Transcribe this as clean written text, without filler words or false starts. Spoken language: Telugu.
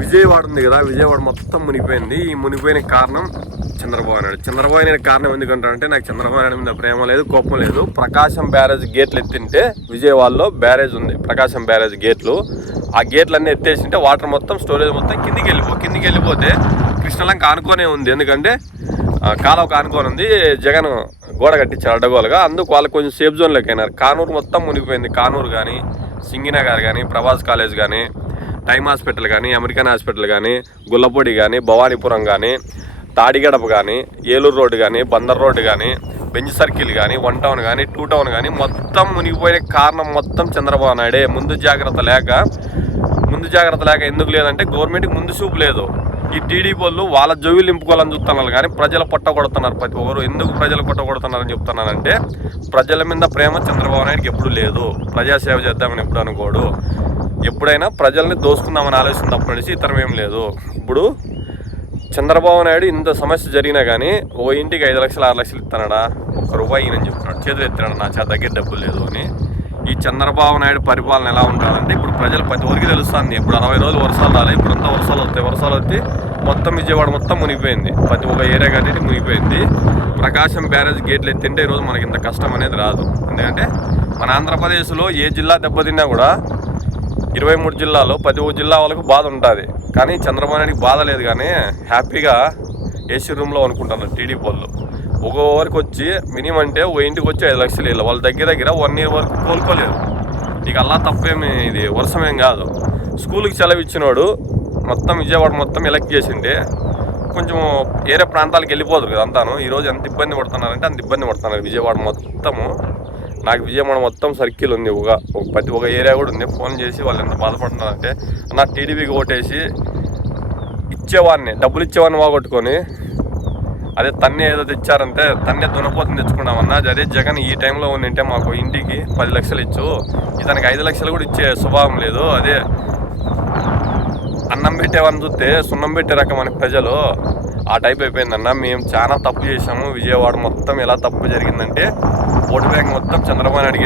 విజయవాడ ఉంది కదా, విజయవాడ మొత్తం మునిగిపోయింది. ఈ మునిగిపోయిన కారణం చంద్రబాబు నాయుడు కారణం ఎందుకంటే నాకు చంద్రబాబు నాయుడు మీద ప్రేమ లేదు, కోపం లేదు. ప్రకాశం బ్యారేజ్ గేట్లు ఎత్తింటే విజయవాడలో బ్యారేజ్ ఉంది, ప్రకాశం బ్యారేజ్ గేట్లు. ఆ గేట్లన్నీ ఎత్తేసింటే వాటర్ మొత్తం స్టోరేజ్ మొత్తం కిందికి వెళ్ళిపోతే కృష్ణలంక ఆనుకోనే ఉంది. ఎందుకంటే కాలువకు ఆనుకొని ఉంది. జగన్ గోడ కట్టించారు అడ్డగోలుగా, అందుకు వాళ్ళకి కొంచెం సేఫ్ జోన్లోకి అయినారు. కానూరు మొత్తం మునిగిపోయింది. కానూరు కానీ, సింగినగర్ కానీ, ప్రభాస్ కాలేజ్ కానీ, టైమ్ హాస్పిటల్ కానీ, అమెరికన్ హాస్పిటల్ కానీ, గుల్లపూడి కానీ, భవానీపురం కానీ, తాడిగడప కానీ, ఏలూరు రోడ్డు కానీ, బందర్ రోడ్డు కానీ, బెంచ్ సర్కిల్ కానీ, 1 టౌన్ కానీ, 2 టౌన్ కానీ మొత్తం మునిగిపోయిన కారణం మొత్తం చంద్రబాబు నాయుడే. ముందు జాగ్రత్త లేక ఎందుకు లేదంటే గవర్నమెంట్కి ముందు చూపు లేదు. ఈ టీడీపీ వాళ్ళు వాళ్ళ జోవిలు నింపుకోవాలని చూస్తున్నారు కానీ ప్రజలు పొట్టగొడుతున్నారు. ప్రతి ఒక్కరు ఎందుకు ప్రజలు పొట్టగొడుతున్నారని చెప్తున్నానంటే ప్రజల మీద ప్రేమ చంద్రబాబు నాయుడుకి ఎప్పుడు లేదు. ప్రజాసేవ చేద్దామని ఎప్పుడు అనుకోడు. ఎప్పుడైనా ప్రజల్ని దోసుకుందామని ఆలోచన తప్పనిసి ఇతరం ఏం లేదు. ఇప్పుడు చంద్రబాబు నాయుడు ఇంత సమస్య జరిగినా కానీ ఓ ఇంటికి 5 లక్షలు 6 లక్షలు ఇస్తున్నాడా, ₹1 ఈయనని చెప్తున్నాడు. చేతులు ఎత్తినాడు, నా చేత దగ్గర డబ్బులు లేదు అని. ఈ చంద్రబాబు నాయుడు పరిపాలన ఎలా ఉంటుందంటే ఇప్పుడు ప్రజలు ప్రతి ఒక్కరికి తెలుస్తుంది. ఇప్పుడు 60 రోజులు వర్షాలు రాలే, ఇప్పుడంతా వర్షాలు వస్తే మొత్తం విజయవాడ మొత్తం మునిగిపోయింది. ప్రతి ఒక్క ఏరియా కట్టి మునిగిపోయింది. ప్రకాశం బ్యారేజ్ గేట్లు ఎత్తింటే ఈరోజు మనకి ఇంత కష్టం అనేది రాదు. ఎందుకంటే మన ఆంధ్రప్రదేశ్లో ఏ జిల్లా దెబ్బతిన్నా కూడా 23 జిల్లాలో ప్రతి ఒక్క జిల్లా వాళ్ళకు బాధ ఉంటుంది. కానీ చంద్రబాబు నాయుడికి బాధ లేదు. కానీ హ్యాపీగా ఏసీ రూమ్లో అనుకుంటున్నారు టీడీపీ వాళ్ళు. ఒక్కొక్కరికి వచ్చి మినిమం అంటే ఓ ఇంటికి వచ్చి 5 లక్షలు ఇవ్వాలి. వాళ్ళ దగ్గర 1 ఇయర్ వరకు కోలుకోలేదు. ఇక అలా తప్పేమి, ఇది వర్షమేం కాదు. స్కూల్కి సెలవు ఇచ్చినోడు మొత్తం విజయవాడ మొత్తం ఎలక్ట్ చేసిండే కొంచెం వేరే ప్రాంతాలకు వెళ్ళిపోతారు కదా అంతాను. ఈరోజు ఎంత ఇబ్బంది పడుతున్నారంటే అంత ఇబ్బంది పడుతున్నారు విజయవాడ మొత్తము. నాకు విజయవాడ మొత్తం సర్కిల్ ఉంది, ప్రతి ఒక్క ఏరియా కూడా ఉంది. ఫోన్ చేసి వాళ్ళు ఎంత బాధపడుతున్నారంటే నా టీడీపీకి ఓటేసి డబ్బులు ఇచ్చేవాడిని పోగొట్టుకొని అదే తన్నే ఏదో తెచ్చారంటే తన్నే దున్నపోతుంది తెచ్చుకున్నామన్నా. అదే జగన్ ఈ టైంలో ఉండింటే మాకు ఇంటికి 10 లక్షలు ఇచ్చు, ఇతనికి 5 లక్షలు కూడా ఇచ్చే స్వభావం లేదు. అదే అన్నం పెట్టేవాడిని చూస్తే సున్నం పెట్టే రకం అని ప్రజలు ఆ టైప్ అయిపోయిందన్న. మేము చాలా తప్పు చేసాము. విజయవాడ మొత్తం ఎలా తప్పు జరిగిందంటే ఓటు బ్యాంక్ మొత్తం చంద్రబాబు నాయుడు